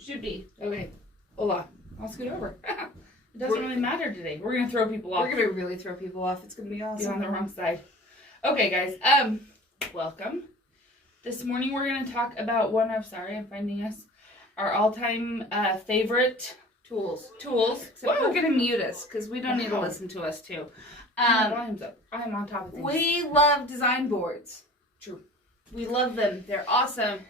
Should be. Okay. Hola. I'll scoot over. It doesn't really matter today. We're going to throw people off. We're going to really throw people off. It's going to be awesome. Be on the wrong side. Okay, guys. Welcome. This morning we're going to talk about I'm finding us, our all-time favorite tools. Except we're going to mute us because we don't need to listen to us too. Volume's up. I'm on top of things. We love design boards. True. We love them. They're awesome.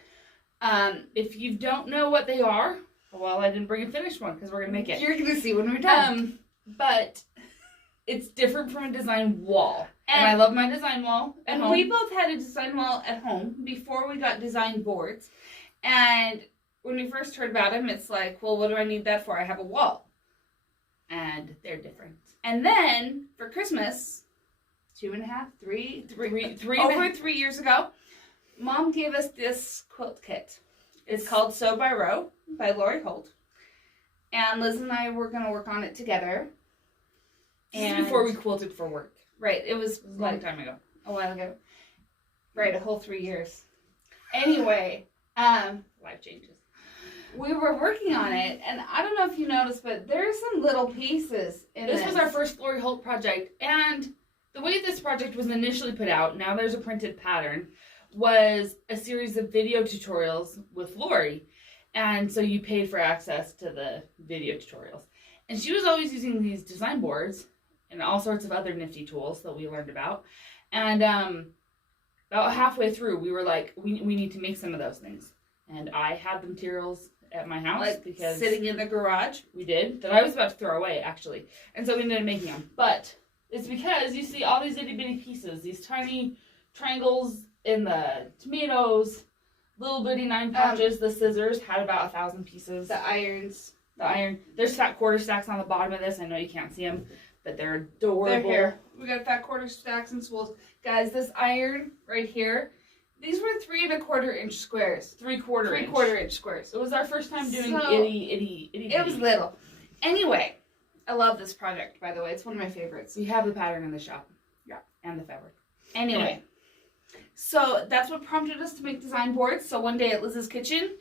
If you don't know what they are, well, I didn't bring a finished one because we're going to make it. You're going to see when we're done. But it's different from a design wall. And I love my design wall at home. We both had a design wall at home before we got design boards. And when we first heard about them, it's like, well, what do I need that for? I have a wall. And they're different. And then, for Christmas, 3 years ago, Mom gave us this quilt kit. It's called Sew by Row by Lori Holt. And Liz and I were going to work on it together. And before we quilted for work. Right. It was a long time ago. A while ago. Right, a whole 3 years. Anyway, life changes. We were working on it, and I don't know if you noticed, but there's some little pieces in this. This was our first Lori Holt project, and the way this project was initially put out, now there's a printed pattern, was a series of video tutorials with Lori. And so you paid for access to the video tutorials. And she was always using these design boards and all sorts of other nifty tools that we learned about. And about halfway through, we were like, we need to make some of those things. And I had the materials at my house. Like because sitting in the garage? We did. That I was about to throw away, actually. And so we ended up making them. But it's because you see all these itty bitty pieces, these tiny triangles in the tomatoes, little bitty 9 pouches, the scissors had about 1,000 pieces. The irons. The iron. There's fat quarter stacks on the bottom of this. I know you can't see them, but they're adorable. They're here. We got fat quarter stacks and spools. Guys, this iron right here, these were 3 1/4 inch squares. 3/4 inch squares. It was our first time doing itty. It was little. Anyway, I love this project, by the way. It's one of my favorites. We have the pattern in the shop. Yeah. And the fabric. Anyway. So that's what prompted us to make design boards. So one day at Liz's kitchen,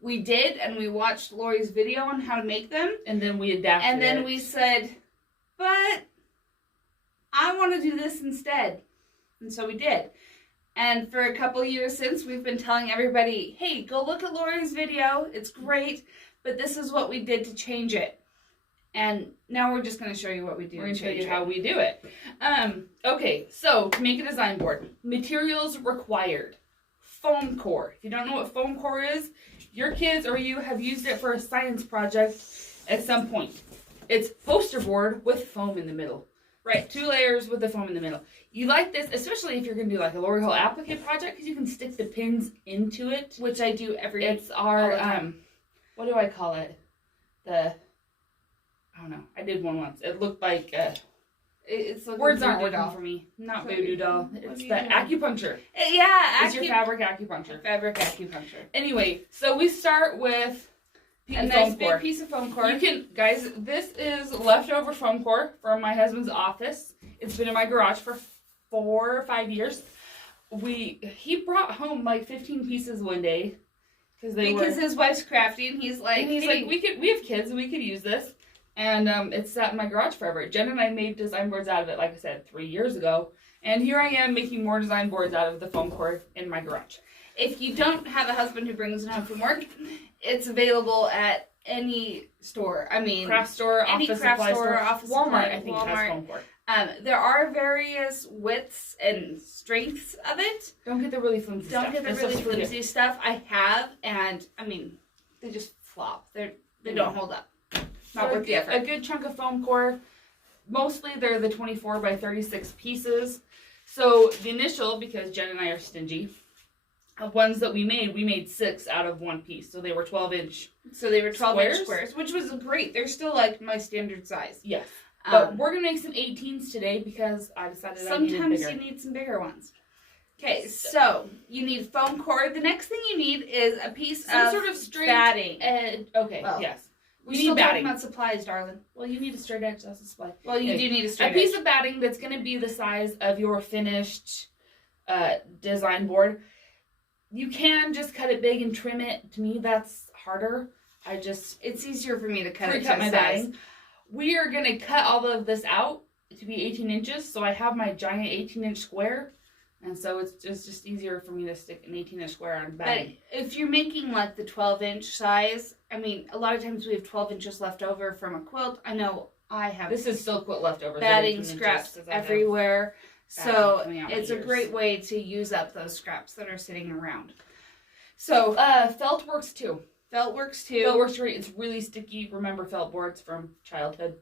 we did, and we watched Lori's video on how to make them. And then we adapted And then we said, but I want to do this instead. And so we did. And for a couple years since, we've been telling everybody, hey, go look at Lori's video. It's great, but this is what we did to change it. And now we're just going to show you what we do. We're going to show you how we do it. Okay, so to make a design board, materials required. Foam core. If you don't know what foam core is, your kids or you have used it for a science project at some point. It's poster board with foam in the middle. Right, 2 layers with the foam in the middle. You like this, especially if you're going to do like a Lori Holt applique project, because you can stick the pins into it. Which I do every day. It's our, what do I call it? I don't know. I did one once. It looked like, it's like words aren't working for me. Not voodoo doll. It's the acupuncture. Yeah, it's your fabric acupuncture. Fabric acupuncture. Anyway, so we start with a nice big piece of foam core. You can, guys, this is leftover foam core from my husband's office. It's been in my garage for 4 or 5 years. He brought home like 15 pieces one day because his wife's crafty, and he's like, we have kids and we could use this. And it's sat in my garage forever. Jen and I made design boards out of it, like I said, 3 years ago. And here I am making more design boards out of the foam core in my garage. If you don't have a husband who brings it home from work, it's available at any store. I mean, craft store, any office craft supply store, office Walmart, supply, I think, has foam core. There are various widths and strengths of it. Don't get the really flimsy stuff. Don't get the really flimsy stuff. I have, and I mean, they just flop. They don't hold up. Not worth the effort. A good chunk of foam core. Mostly they're the 24 by 36 pieces. So the initial, because Jen and I are stingy, ones that we made 6 out of 1 piece. So they were 12-inch. So they were 12-inch squares, which was great. They're still like my standard size. Yes. But we're going to make some 18s today because I decided I needed bigger. Sometimes you need some bigger ones. Okay, so you need foam core. The next thing you need is a piece of some sort of straight batting. Okay, yes. We need batting. About supplies, darling. Well, you need a straight edge. That's a supply. Well, you do need a straight edge. A piece of batting that's going to be the size of your finished design board. You can just cut it big and trim it. To me, that's harder. It's easier for me to cut it to my size. batting. We are going to cut all of this out to be 18 inches. So I have my giant 18-inch square. And so it's just easier for me to stick an 18-inch square on batting. But if you're making like the 12-inch size, I mean, a lot of times we have 12 inches left over from a quilt. I know I have. This is still quilt leftovers. Batting scraps everywhere. So it's a great way to use up those scraps that are sitting around. So felt works too. Felt works too. Felt works great. It's really sticky. Remember felt boards from childhood.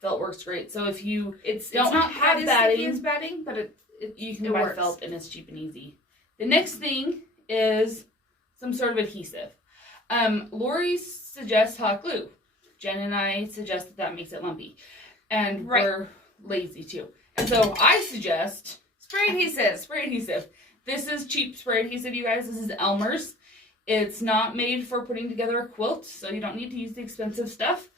Felt works great. So if you it's don't not have as batting, sticky as batting, but you can buy felt and it's cheap and easy. The next thing is some sort of adhesive. Lori suggests hot glue. Jen and I suggest that makes it lumpy. And we're lazy too. And so I suggest spray adhesive. Spray adhesive. This is cheap spray adhesive, you guys. This is Elmer's. It's not made for putting together a quilt, so you don't need to use the expensive stuff.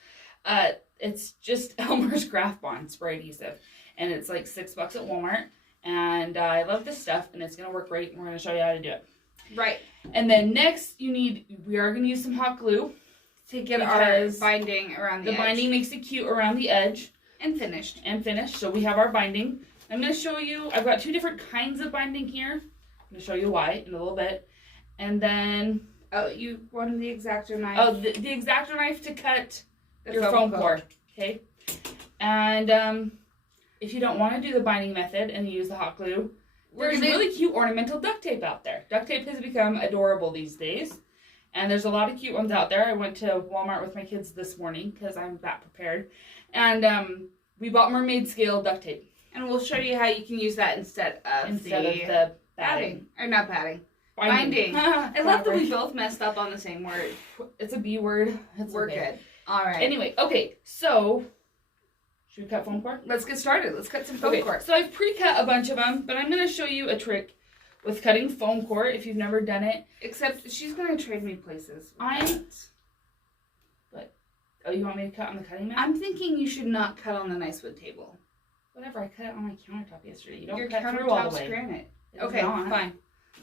It's just Elmer's Craft Bond spray adhesive. And it's like $6 at Walmart. And I love this stuff, and it's going to work great. And we're going to show you how to do it. Right. And then next, we are going to use some hot glue. To get our binding around the edge. The binding makes it cute around the edge. And finished. So we have our binding. I'm going to show you, I've got 2 different kinds of binding here. I'm going to show you why in a little bit. And then... Oh, you wanted the X-Acto knife? Oh, the X-Acto knife to cut your foam core. Okay? And if you don't want to do the binding method and use the hot glue, there's really cute ornamental duct tape out there. Duct tape has become adorable these days. And there's a lot of cute ones out there. I went to Walmart with my kids this morning because I'm that prepared. And we bought mermaid scale duct tape. And we'll show you how you can use that instead of the batting. Or not batting. Binding. I love that we both messed up on the same word. It's a B word. We're good. All right. Anyway, okay. So, should we cut foam core? Let's get started. Let's cut some foam core. So I've pre-cut a bunch of them, but I'm going to show you a trick with cutting foam core if you've never done it. Except she's going to trade me places. Oh, you want me to cut on the cutting mat? I'm thinking you should not cut on the nice wood table. Whatever, I cut it on my countertop yesterday. You don't Your cut through all the way. Granite. It's okay, not. fine.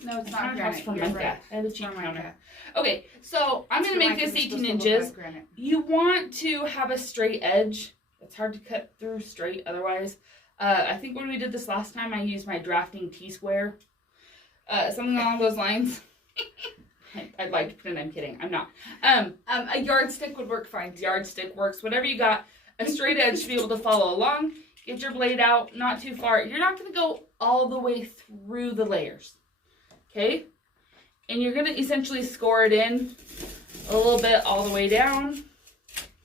No, it's not granite. From You're Mecca. right. I have a cheap counter. Okay, so I'm going to make this 18 Like inches. You want to have a straight edge. It's hard to cut through straight otherwise. I think when we did this last time, I used my drafting T-square. Something along those lines. I'd like to pretend I'm kidding. I'm not. A yardstick would work fine. Yardstick works. Whatever you got. A straight edge to be able to follow along. Get your blade out. Not too far. You're not going to go all the way through the layers. Okay? And you're going to essentially score it in a little bit all the way down.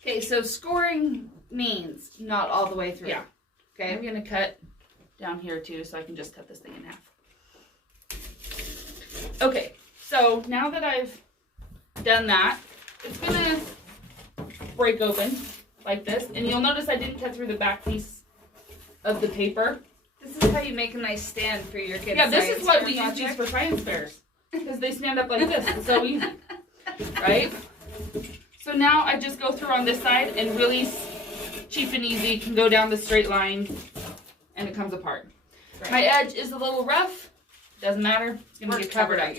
Okay, so scoring means not all the way through. Yeah. Okay. I'm going to cut down here too so I can just cut this thing in half. Okay. So now that I've done that, it's going to break open like this. And you'll notice I didn't cut through the back piece of the paper. This is how you make a nice stand for your kids. Yeah, this is what we use these for science fairs. Because they stand up like this. It's so easy. Right? So now I just go through on this side and really cheap and easy can go down the straight line and it comes apart. Right. My edge is a little rough. Doesn't matter. It's going to get covered up.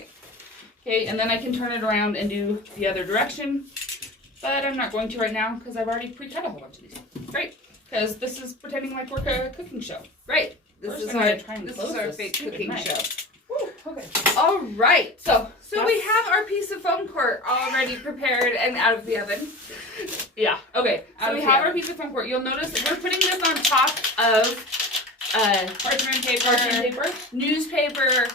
Okay, and then I can turn it around and do the other direction. But I'm not going to right now because I've already pre-cut a whole bunch of these. Great. Because this is pretending like we're a cooking show. Right. This is our big cooking show. Woo, okay. All right. So we have our piece of foam core already prepared and out of the oven. Yeah. Okay. So we have our piece of foam core. You'll notice that we're putting this on top of parchment paper, newspaper,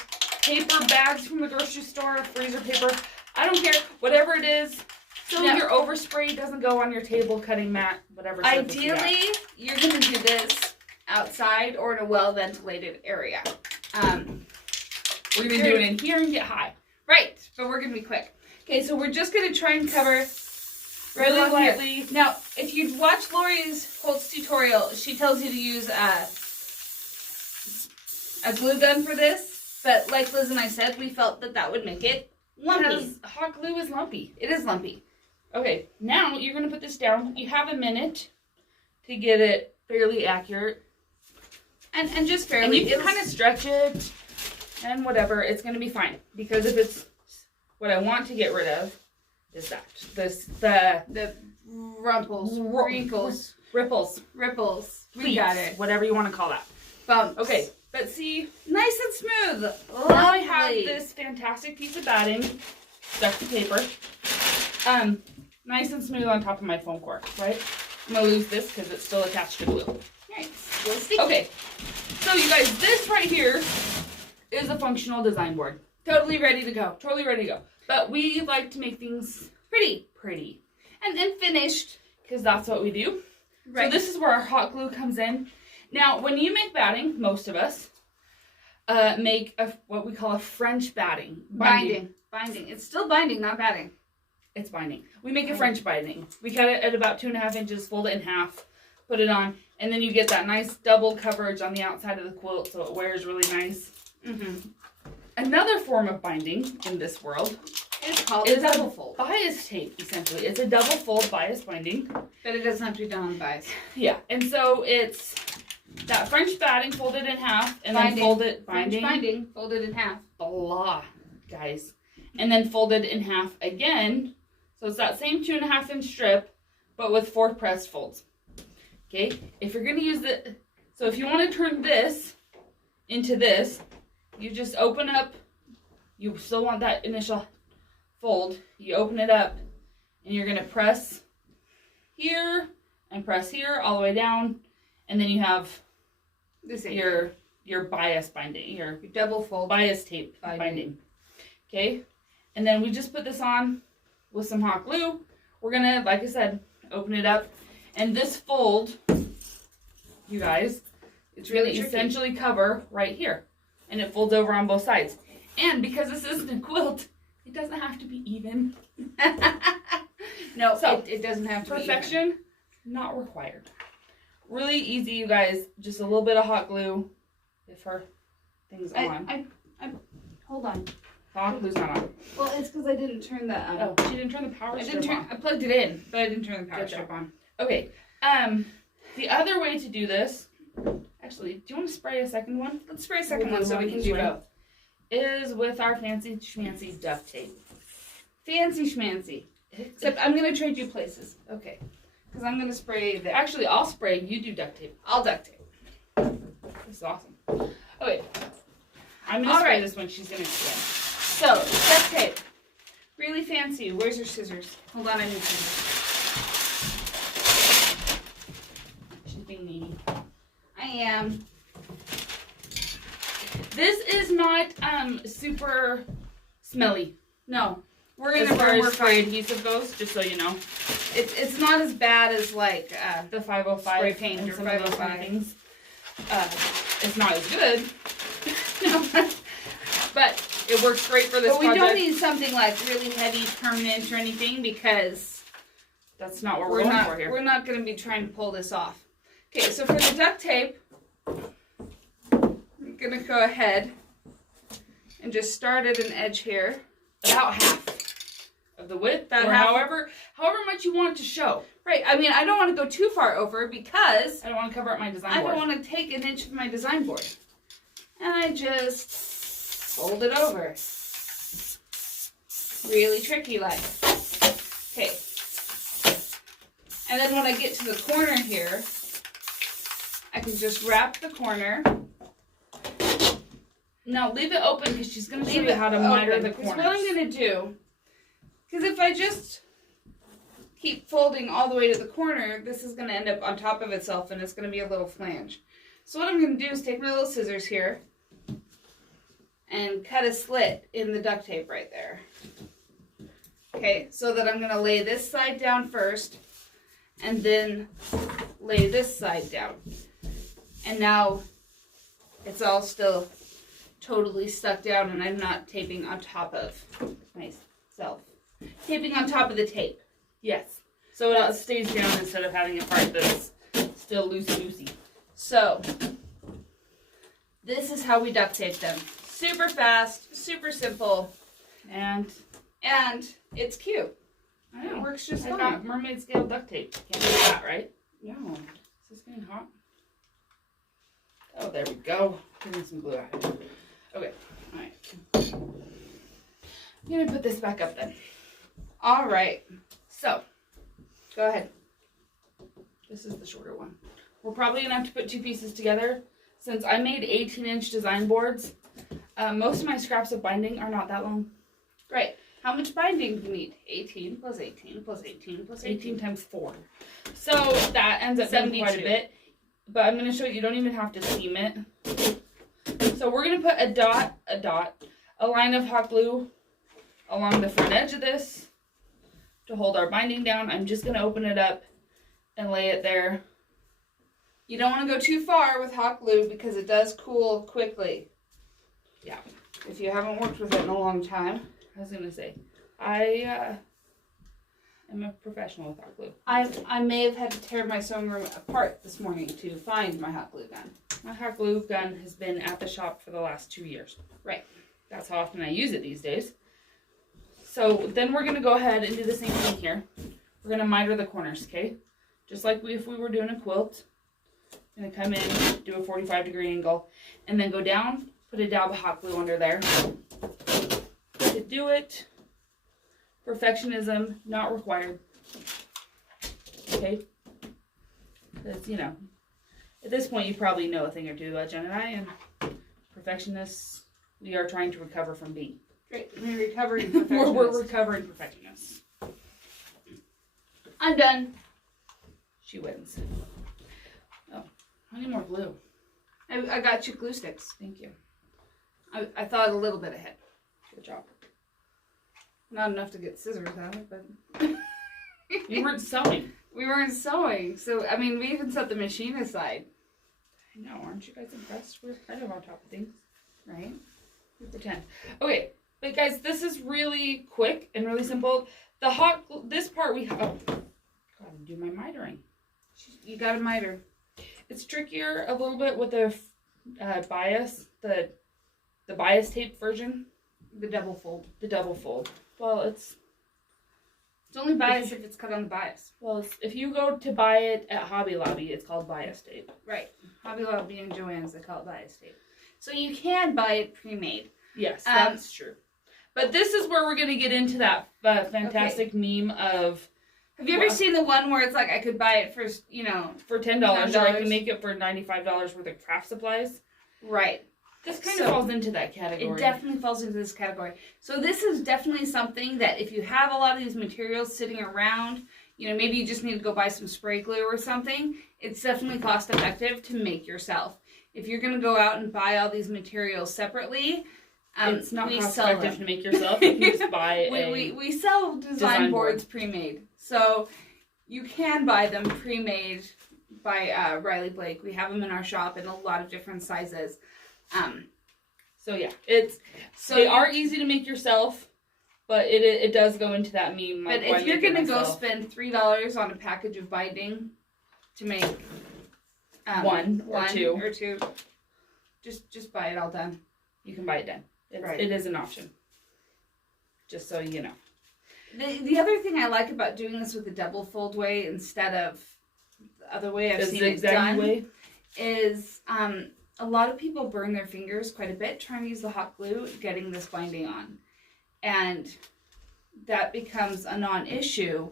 paper bags from the grocery store, freezer paper. I don't care. Whatever it is. So your overspray doesn't go on your table, cutting mat, whatever. Ideally, you're going to do this outside or in a well-ventilated area. We're going to do it in here and get high. Right, but we're going to be quick. Okay, so we're just going to try and cover really lightly. Now, if you watch Lori's quilts tutorial, she tells you to use a glue gun for this. But like Liz and I said, we felt that would make it lumpy. Because hot glue is lumpy. It is lumpy. Okay, now you're going to put this down. You have a minute to get it fairly accurate. And just fairly. And you can kind of stretch it and whatever. It's going to be fine. Because if it's what I want to get rid of, is that? The rumples, wrinkles, ripples, we pleats, got it. whatever you want to call that. Bumps. Okay, but see, Nice and smooth. now I have Lovely. this fantastic piece of batting stuck to paper. Nice and smooth on top of my foam core, right? I'm gonna lose this because it's still attached to glue. Nice. Little sticky. Okay, so you guys, this right here is a functional design board. Totally ready to go. Totally ready to go. But we like to make things Pretty. pretty And finished. because that's what we do. Right. So this is where our hot glue comes in. Now, when you make batting, most of us make what we call a French batting. Binding. It's still binding, not batting. It's binding. We make a French binding. We cut it at about 2.5 inches, fold it in half, put it on, and then you get that nice double coverage on the outside of the quilt so it wears really nice. Mm-hmm. Another form of binding in this world It's called is a double fold. bias tape, essentially. It's a double fold bias binding. But it doesn't have to be done on the bias. Yeah, and so it's that French batting folded in half and then folded French binding, folded in half. Blah, guys. And then folded in half again. So it's that same 2.5 inch strip, but with 4 pressed folds. Okay, if you're going to use it, so if you want to turn this into this, you just open up, you still want that initial fold, you open it up, and you're going to press here, and press here, all the way down, and then you have This your bias binding, your double fold bias tape binding. Okay, and then we just put this on with some hot glue. We're gonna, like I said, open it up, and this fold, you guys, It's really tricky. essentially cover right here, and it folds over on both sides. And because this isn't a quilt, it doesn't have to be even. No, So, it doesn't have to be even. Perfection, not required. Really easy, you guys. Just a little bit of hot glue. If her thing's on. I hold on. The hot glue's not on. Well, it's because I didn't turn the Oh, she didn't turn the power I strip didn't turn. on. I plugged it in, but I didn't turn the power Good job. strip on. Okay. The other way to do this, actually, do you want to spray a second one? Let's spray a second We'll one do so one we can each do way. both. Is with our fancy schmancy duct tape. Fancy schmancy. Except I'm gonna trade you places. Okay. Because I'm gonna spray the. Actually, I'll spray. You do duct tape. I'll duct tape. This is awesome. Okay. I'm gonna All spray right. this one. She's gonna spray. So duct tape. Really fancy. Where's your scissors? Hold on, I need scissors. She's being needy. I am. This is not super smelly. No, we're As gonna far burn. as We're spray fine. adhesive goes, just so you know. It's not as bad as like The 505 Spray paint and or some of those 505. things. It's not as good, but it works great for this But we project. don't need something like really heavy, permanent or anything because That's not what we're going for here. we're not going to be trying to pull this off. Okay, so for the duct tape, I'm going to go ahead and just start at an edge here. About half of the width, About or half. however much you want it to show. Right, I mean, I don't want to go too far over because I don't want to cover up my design I board. don't want to take an inch of my design board. And I just fold it over. Really tricky like. Okay. And then when I get to the corner here, I can just wrap the corner. Now leave it open because she's going to show Leave you it how to miter open, the 'cause corners. what I'm going to do, because if I just keep folding all the way to the corner, this is going to end up on top of itself and it's going to be a little flange. So what I'm going to do is take my little scissors here and cut a slit in the duct tape right there. Okay, so that I'm going to lay this side down first and then lay this side down. And now it's all still totally stuck down and I'm not taping on top of myself. Taping on top of the tape. Yes. So it stays down instead of having a part that's still loosey-goosey. So, this is how we duct tape them. Super fast, super simple, And it's cute. I It know. works just I fine. got mermaid scale duct tape. Can't do that, right? No. Is this getting hot? Oh, there we go. Getting some glue out of it. Okay. Alright. I'm gonna put this back up then. All right. So, go ahead. This is the shorter one. We're probably going to have to put 2 pieces together. Since I made 18-inch design boards, most of my scraps of binding are not that long. Right. How much binding do you need? 18 plus 18 plus 18 plus 18. 18 times 4. So that ends up being quite a bit. But I'm going to show you don't even have to seam it. So we're going to put a line of hot glue along the front edge of this to hold our binding down. I'm just going to open it up and lay it there. You don't want to go too far with hot glue because it does cool quickly. Yeah. If you haven't worked with it in a long time. I was going to say, I am a professional with hot glue. I may have had to tear my sewing room apart this morning to find my hot glue gun. My hot glue gun has been at the shop for the last 2 years. Right. That's how often I use it these days. So then we're going to go ahead and do the same thing here. We're going to miter the corners, okay? Just like if we were doing a quilt. I'm going to come in, do a 45-degree angle, and then go down, put a dab of hot glue under there. To do it, perfectionism not required. Okay? Because, you know, at this point you probably know a thing or two about Jen and I, and perfectionists, we are trying to recover from being. Great. We're recovering perfectionists. We're recovering perfectionists. I'm done. She wins. Oh, I need more glue. I got you glue sticks. Thank you. I thought a little bit ahead. Good job. Not enough to get scissors out of, but... You weren't sewing. We weren't sewing. So, I mean, we even set the machine aside. I know. Aren't you guys impressed? We're kind of on top of things. Right? We pretend. Okay. But guys, this is really quick and really simple. The hot... This part we... Oh. Gotta do my mitering. You got a miter. It's trickier a little bit with the bias. The bias tape version. The double fold. The double fold. Well, it's only bias if it's cut on the bias. Well, if you go to buy it at Hobby Lobby, it's called bias tape. Right. Hobby Lobby and Joann's, they call it bias tape. So you can buy it pre-made. Yes, that's true. But this is where we're going to get into that fantastic meme of... Have you ever seen the one where it's like I could buy it for, you know... For $10, or I can make it for $95 worth of craft supplies? Right. This kind of falls into that category. It definitely falls into this category. So this is definitely something that if you have a lot of these materials sitting around, you know, maybe you just need to go buy some spray glue or something, it's definitely cost effective to make yourself. If you're going to go out and buy all these materials separately, it's not cost effective to make yourself. You can just buy we sell design boards pre-made. So you can buy them pre-made by Riley Blake. We have them in our shop in a lot of different sizes. So yeah, they are easy to make yourself, but it does go into that meme. But if you're gonna go spend $3 on a package of binding to make one or two, just buy it all done. You can buy it done. It is an option. Just so you know. The other thing I like about doing this with the double fold way instead of the other way I've seen it done is a lot of people burn their fingers quite a bit trying to use the hot glue getting this binding on. And that becomes a non-issue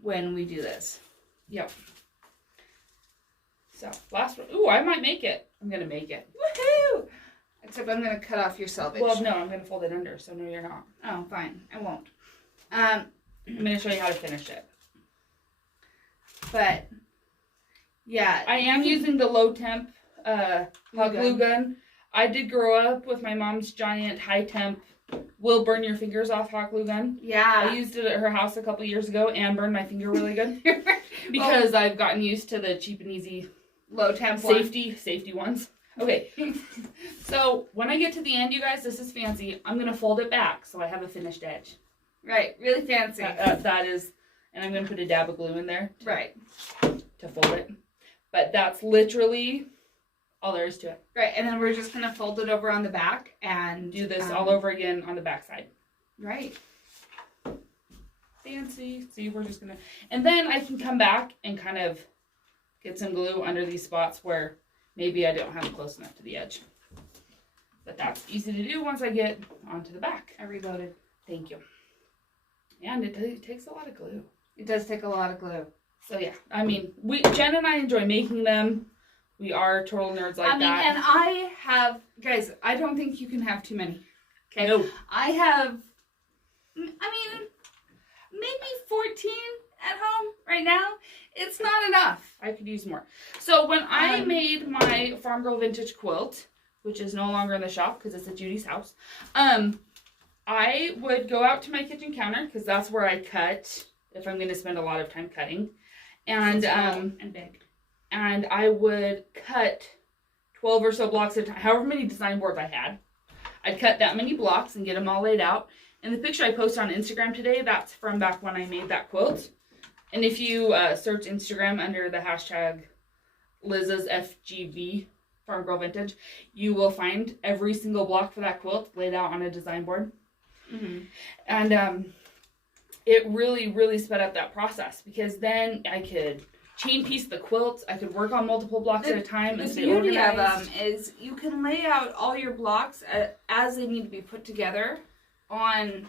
when we do this. Yep. So, last one. Ooh, I might make it. I'm going to make it. Woohoo! Except I'm going to cut off your selvage. Well, no, I'm going to fold it under, so no, you're not. Oh, fine. I won't. I'm going to show you how to finish it. But, yeah. I am using the low temp hot glue gun. I did grow up with my mom's giant high temp will burn your fingers off hot glue gun. Yeah. I used it at her house a couple years ago and burned my finger really good. Because I've gotten used to the cheap and easy low temp safety ones. Okay. So when I get to the end, you guys, this is fancy. I'm going to fold it back so I have a finished edge. Right. Really fancy. That is, and I'm going to put a dab of glue in there. To fold it. But that's literally all there is to it. Right, and then we're just going to fold it over on the back and... do this all over again on the back side. Right. Fancy. See, we're just going to... And then I can come back and kind of get some glue under these spots where maybe I don't have it close enough to the edge. But that's easy to do once I get onto the back. I reloaded. Thank you. And it takes a lot of glue. It does take a lot of glue. So yeah, I mean, Jen and I enjoy making them. We are total nerds like that. And I have, guys, I don't think you can have too many. Okay? No. I have, maybe 14 at home right now. It's not enough. I could use more. So when I made my Farm Girl Vintage quilt, which is no longer in the shop because it's at Judy's house, I would go out to my kitchen counter because that's where I cut if I'm going to spend a lot of time cutting. And big. And I would cut 12 or so blocks at a time, however many design boards I had. I'd cut that many blocks and get them all laid out. And the picture I posted on Instagram today, that's from back when I made that quilt. And if you search Instagram under the hashtag Liz's FGV, Farm Girl Vintage, you will find every single block for that quilt laid out on a design board. Mm-hmm. And it really, really sped up that process because then I could chain piece the quilt. I could work on multiple blocks at a time and stay organized. The beauty of them is you can lay out all your blocks as they need to be put together on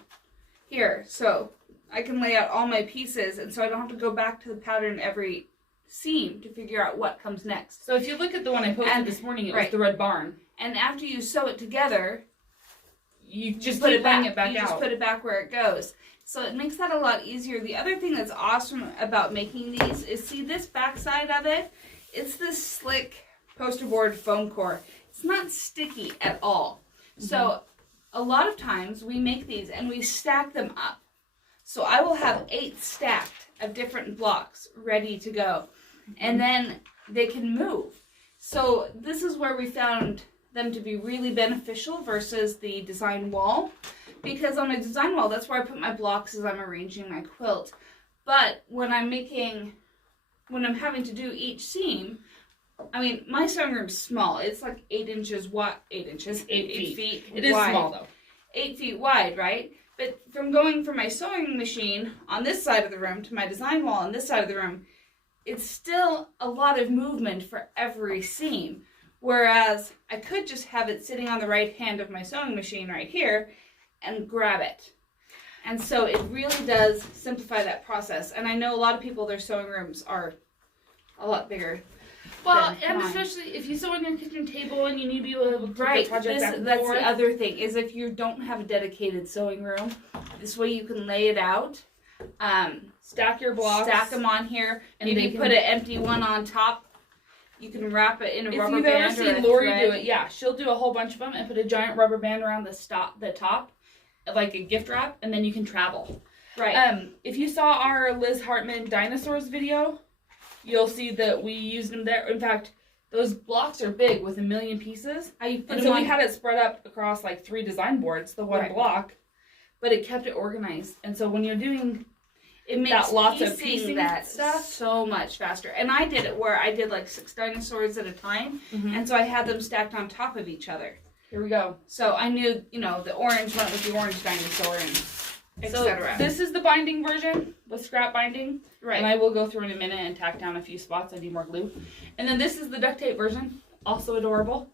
here. So I can lay out all my pieces, and so I don't have to go back to the pattern every seam to figure out what comes next. So if you look at the one I posted this morning, it was the red barn. And after you sew it together, you just put it back out. You just put it back where it goes. So it makes that a lot easier. The other thing that's awesome about making these is, see this back side of it? It's this slick poster board foam core. It's not sticky at all. Mm-hmm. So a lot of times we make these and we stack them up. So I will have 8 stacked of different blocks ready to go. And then they can move. So this is where we found them to be really beneficial versus the design wall. Because on my design wall, that's where I put my blocks as I'm arranging my quilt. But when I'm having to do each seam, I mean, my sewing room's small. It's like 8 inches wide, 8 feet. It is small though. 8 feet wide, right? But from going from my sewing machine on this side of the room to my design wall on this side of the room, it's still a lot of movement for every seam. Whereas I could just have it sitting on the right hand of my sewing machine right here and grab it. And so it really does simplify that process. And I know a lot of people, their sewing rooms are a lot bigger. Well, and especially if you sew on your kitchen table and you need to be able to right. project That's the other thing, is if you don't have a dedicated sewing room, this way you can lay it out. Stack your blocks. Stack them on here. And maybe put an empty one on top. You can wrap it in a rubber band. If you've ever seen Lori do it, yeah, she'll do a whole bunch of them and put a giant rubber band around the top, like a gift wrap, and then you can travel. Right. If you saw our Liz Hartman dinosaurs video, you'll see that we used them there. In fact, those blocks are big with 1 million pieces. We had it spread up across like 3 design boards, the one block, but it kept it organized. And so when you're doing it makes lots of piecing that stuff so much faster. And I did it where I did like 6 dinosaurs at a time, and so I had them stacked on top of each other. Here we go. So I knew, the orange went with the orange dinosaur and etc. So this is the binding version with scrap binding. Right. And I will go through in a minute and tack down a few spots. I need more glue. And then this is the duct tape version. Also adorable.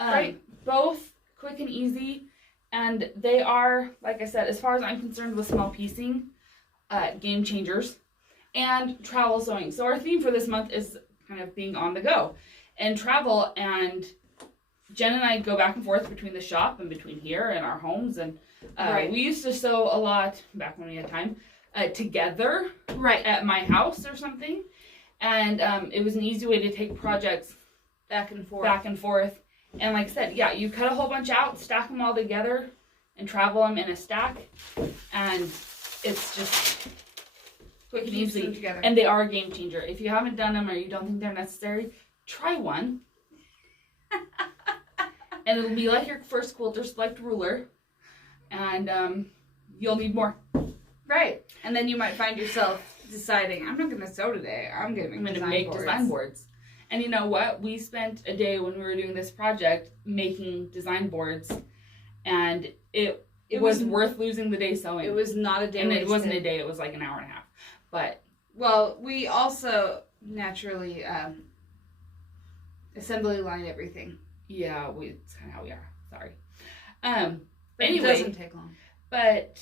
Right. Both quick and easy. And they are, like I said, as far as I'm concerned with small piecing, game changers. And travel sewing. So our theme for this month is kind of being on the go. And travel, and Jen and I go back and forth between the shop and between here and our homes. And we used to sew a lot, back when we had time, together at my house or something. And it was an easy way to take projects back and forth. And like I said, yeah, you cut a whole bunch out, stack them all together, and travel them in a stack. And it's just quick and easy. Together. And they are a game changer. If you haven't done them or you don't think they're necessary, try one. And it'll be like your first quilter select ruler. And you'll need more. Right. And then you might find yourself deciding, I'm not going to sew today. I'm going to make design boards. And you know what? We spent a day when we were doing this project making design boards. And it was worth losing the day sewing. It was not a day And wasted. It wasn't a day. It was like an hour and a half. But well, we also naturally assembly line everything. Yeah, it's kind of how we are. Sorry. But anyway, it doesn't take long. But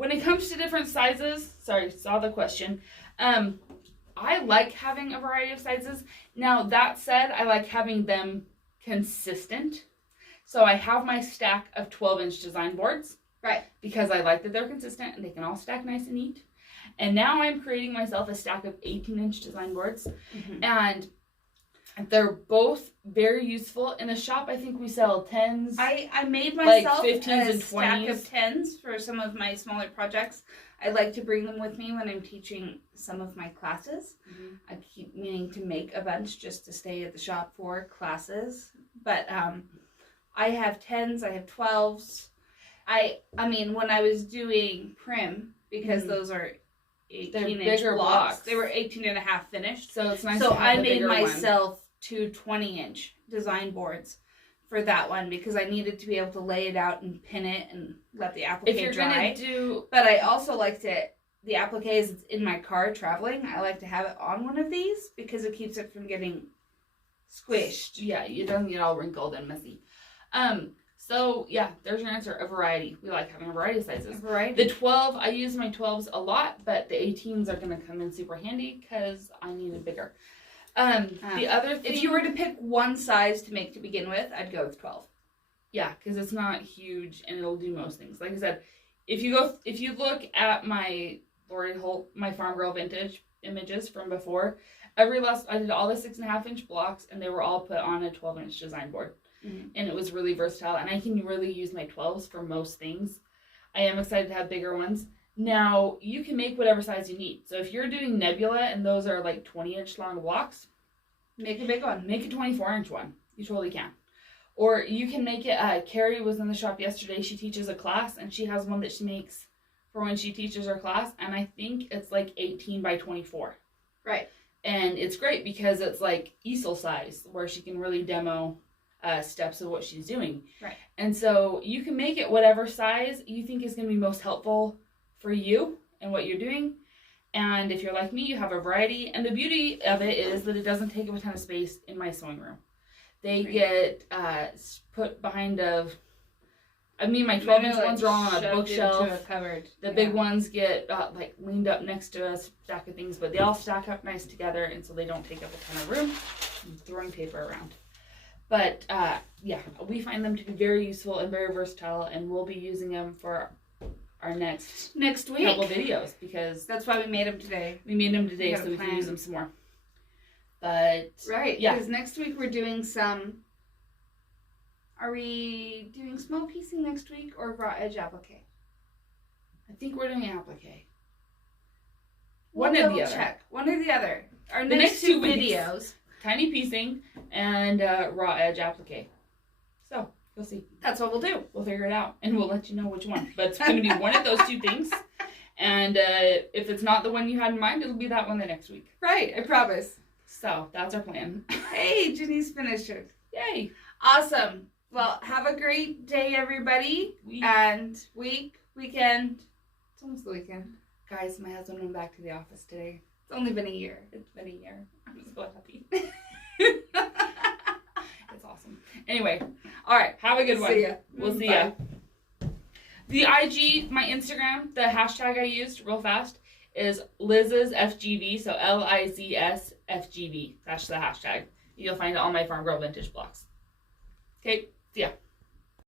when it comes to different sizes, sorry, saw the question. I like having a variety of sizes. Now, that said, I like having them consistent. So I have my stack of 12-inch design boards. Right. Because I like that they're consistent and they can all stack nice and neat. And now I'm creating myself a stack of 18-inch design boards. Mm-hmm. And they're both very useful. In the shop, I think we sell 10s. I made myself like 15s a and 20s. Stack of 10s for some of my smaller projects. I like to bring them with me when I'm teaching some of my classes. Mm-hmm. I keep meaning to make a bunch just to stay at the shop for classes. But I have 10s, I have 12s. I mean, when I was doing Prim, because those are 18-inch blocks, they were 18 and a half finished. So it's nice so to have I made myself one. 2 20-inch design boards for that one because I needed to be able to lay it out and pin it and let the applique dry. If you're going to do... But I also like to... The applique is in my car traveling. I like to have it on one of these because it keeps it from getting squished. Yeah, it doesn't get all wrinkled and messy. So, yeah, there's your answer. A variety. We like having a variety of sizes. A variety. The 12, I use my 12s a lot, but the 18s are going to come in super handy because I need it bigger. The other thing... If you were to pick one size to make to begin with, I'd go with 12. Yeah, because it's not huge and it'll do most things. Like I said, if you look at my Lori Holt, my Farm Girl Vintage images from before, I did all the 6.5-inch blocks and they were all put on a 12-inch design board. Mm-hmm. And it was really versatile and I can really use my 12s for most things. I am excited to have bigger ones. Now, you can make whatever size you need. So if you're doing Nebula and those are like 20-inch long blocks, make a big one. Make a 24-inch one. You totally can. Or you can make it, Carrie was in the shop yesterday. She teaches a class and she has one that she makes for when she teaches her class. And I think it's like 18 by 24. Right. And it's great because it's like easel size where she can really demo steps of what she's doing. Right. And so you can make it whatever size you think is going to be most helpful for you and what you're doing. And if you're like me, you have a variety. And the beauty of it is that it doesn't take up a ton of space in my sewing room. They get put behind my 12-inch ones are all on a bookshelf. A cupboard. The big ones get like leaned up next to a stack of things, but they all stack up nice together, and so they don't take up a ton of room. I'm throwing paper around. But yeah, we find them to be very useful and very versatile, and we'll be using them for our next week couple videos because that's why we made them today. We made them today so we can use them some more. But right, yeah, because next week we're doing some. Are we doing small piecing next week or raw edge applique? I think we're doing applique. One or the other. One or the other. Our next two videos. Tiny piecing and raw edge applique. So, you'll see. That's what we'll do. We'll figure it out and we'll let you know which one. But it's going to be one of those two things. And if it's not the one you had in mind, it'll be that one the next week. Right, I promise. So, that's our plan. Hey, Jenny's finished it. Yay. Awesome. Well, have a great day, everybody. Weekend. It's almost the weekend. Guys, my husband went back to the office today. It's only been a year. It's been a year. I'm so happy. It's awesome. Anyway, all right. Have a good one. See ya. We'll see ya. The IG, my Instagram, the hashtag I used real fast is Liz's FGV. So LIZS FGV. That's the hashtag. You'll find all my Farm Girl Vintage blocks. Okay. See ya.